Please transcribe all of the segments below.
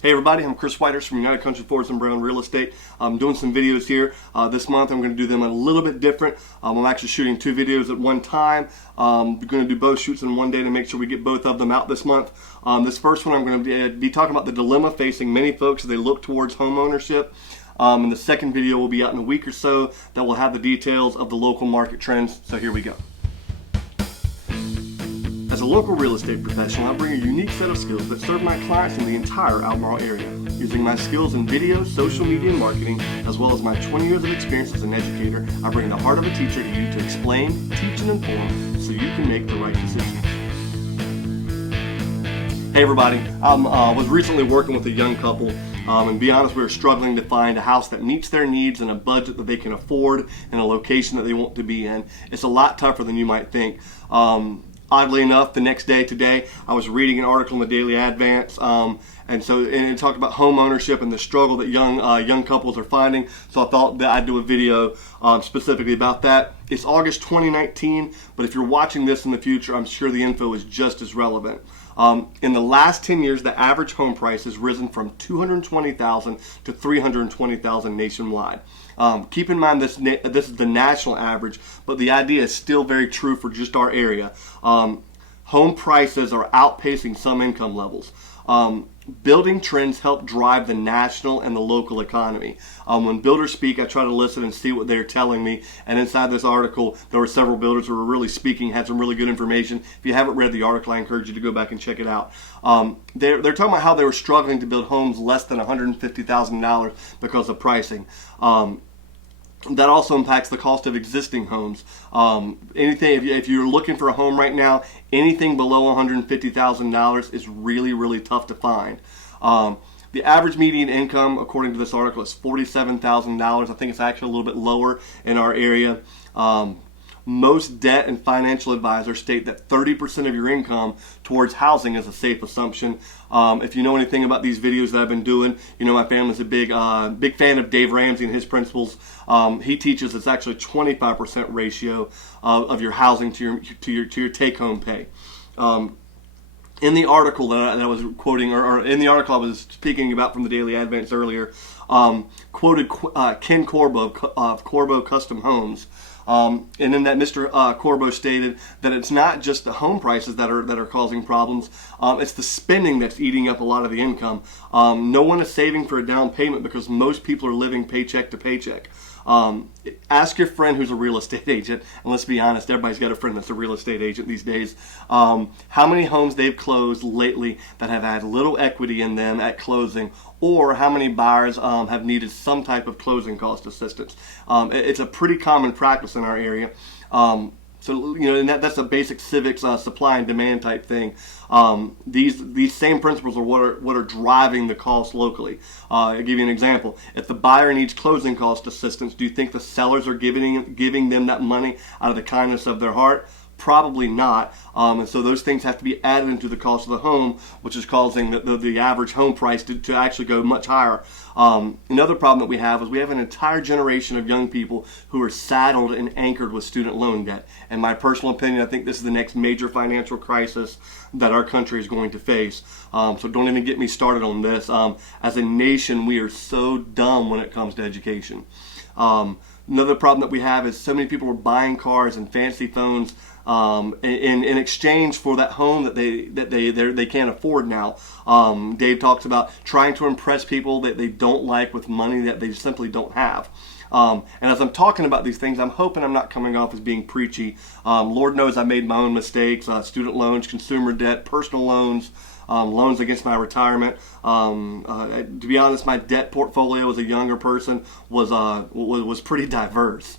Hey everybody, I'm Chris Whitehurst from United Country Forbes and Brown Real Estate. I'm doing some videos here. This month I'm going to do them a little bit different. I'm actually shooting two videos at one time. We're going to do both shoots in one day to make sure we get both of them out this month. This first one I'm going to be talking about the dilemma facing many folks as they look towards home ownership. And the second video will be out in a week or so that will have the details of the local market trends. So here we go. As a local real estate professional, I bring a unique set of skills that serve my clients in the entire Albemarle area. Using my skills in video, social media, and marketing, as well as my 20 years of experience as an educator, I bring the heart of a teacher to you to explain, teach, and inform so you can make the right decisions. Hey everybody, I was recently working with a young couple, and to be honest, we were struggling to find a house that meets their needs and a budget that they can afford and a location that they want to be in. It's a lot tougher than you might think. Oddly enough, the next day today, I was reading an article in the Daily Advance, and it talked about home ownership and the struggle that young couples are finding. So I thought that I'd do a video specifically about that. It's August 2019, but if you're watching this in the future, I'm sure the info is just as relevant. In the last 10 years, the average home price has risen from $220,000 to $320,000 nationwide. Keep in mind this is the national average, but the idea is still very true for just our area. Home prices are outpacing some income levels. Building trends help drive the national and the local economy. When builders speak, I try to listen and see what they're telling me. And inside this article, there were several builders who were really speaking, had some really good information. If you haven't read the article, I encourage you to go back and check it out. They're talking about how they were struggling to build homes less than $150,000 because of pricing. That also impacts the cost of existing homes. If you're looking for a home right now, anything below $150,000 is really, really tough to find. The average median income, according to this article, is $47,000. I think it's actually a little bit lower in our area. Most debt and financial advisors state that 30% of your income towards housing is a safe assumption. If you know anything about these videos that I've been doing, you know my family's a big fan of Dave Ramsey and his principles. He teaches it's actually 25% ratio of your housing to your take-home pay. In the article that I was quoting, or in the article I was speaking about from the Daily Advance earlier, quoted Ken Corbo of Corbo Custom Homes. And in that, Mr. Corbo stated that it's not just the home prices that are causing problems. It's the spending that's eating up a lot of the income. No one is saving for a down payment because most people are living paycheck to paycheck. Ask your friend who's a real estate agent, and let's be honest, everybody's got a friend that's a real estate agent these days. How many homes they've closed lately that have had little equity in them at closing, or how many buyers have needed some type of closing cost assistance. It's a pretty common practice in our area. So, you know, and that's a basic civics supply and demand type thing. These same principles are what are driving the cost locally. I'll give you an example. If the buyer needs closing cost assistance, do you think the sellers are giving them that money out of the kindness of their heart? Probably not, and so those things have to be added into the cost of the home, which is causing the average home price to actually go much higher. Another problem that we have is we have an entire generation of young people who are saddled and anchored with student loan debt. In my personal opinion, I think this is the next major financial crisis that our country is going to face. So don't even get me started on this. As a nation, we are so dumb when it comes to education. Another problem that we have is so many people are buying cars and fancy phones in exchange for that home that they can't afford now. Dave talks about trying to impress people that they don't like with money that they simply don't have. And as I'm talking about these things, I'm hoping I'm not coming off as being preachy. Lord knows I made my own mistakes, student loans, consumer debt, personal loans, loans against my retirement. To be honest, my debt portfolio as a younger person was pretty diverse.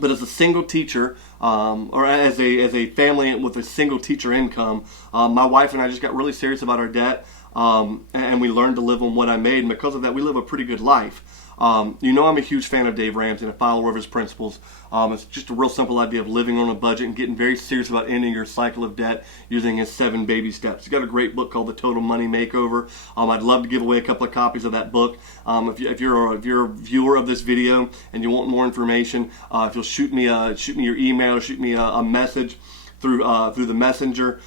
But as a single teacher, or as a family with a single teacher income, my wife and I just got really serious about our debt, and we learned to live on what I made. And because of that, we live a pretty good life. You know I'm a huge fan of Dave Ramsey and a follower of his principles. It's just a real simple idea of living on a budget and getting very serious about ending your cycle of debt using his 7 baby steps. He's got a great book called The Total Money Makeover. I'd love to give away a couple of copies of that book. If you're a viewer of this video and you want more information, if you'll shoot me your email, shoot me a message through the messenger.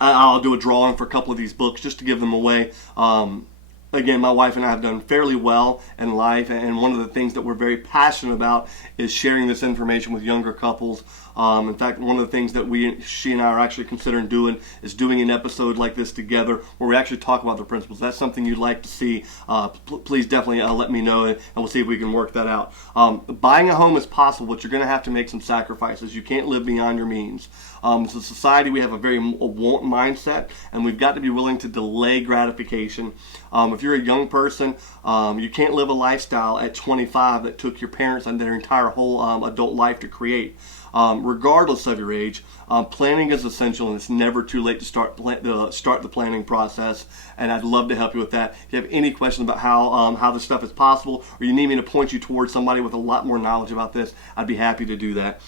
I'll do a drawing for a couple of these books just to give them away. Again, my wife and I have done fairly well in life, and one of the things that we're very passionate about is sharing this information with younger couples. In fact, one of the things that she and I are actually considering doing is doing an episode like this together where we actually talk about the principles. If that's something you'd like to see, please definitely let me know, and we'll see if we can work that out. Buying a home is possible, but you're going to have to make some sacrifices. You can't live beyond your means. As a society, we have a very want mindset, and we've got to be willing to delay gratification. If you're a young person, you can't live a lifestyle at 25 that took your parents and their entire whole adult life to create. Regardless of your age, planning is essential, and it's never too late to start the planning process. And I'd love to help you with that. If you have any questions about how this stuff is possible, or you need me to point you towards somebody with a lot more knowledge about this, I'd be happy to do that.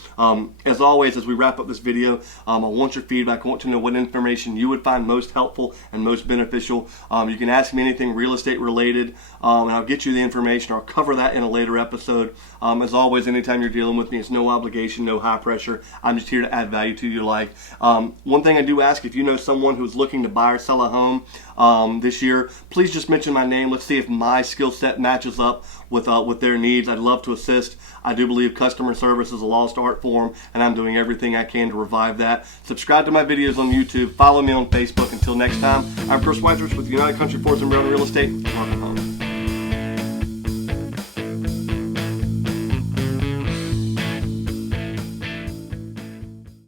As always, as we wrap up this video, I want your feedback. I want to know what information you would find most helpful and most beneficial. You can ask me anything real estate related, and I'll get you the information. I'll cover that in a later episode. As always, anytime you're dealing with me, it's no obligation, no high pressure. I'm just here to add value to your life. One thing I do ask, if you know someone who's looking to buy or sell a home this year, please just mention my name. Let's see if my skill set matches up with their needs. I'd love to assist. I do believe customer service is a lost art form, and I'm doing everything I can to revive that. Subscribe to my videos on YouTube. Follow me on Facebook. Until next time, I'm Chris Whitehurst with United Country Force and Brown Real Estate. Welcome home.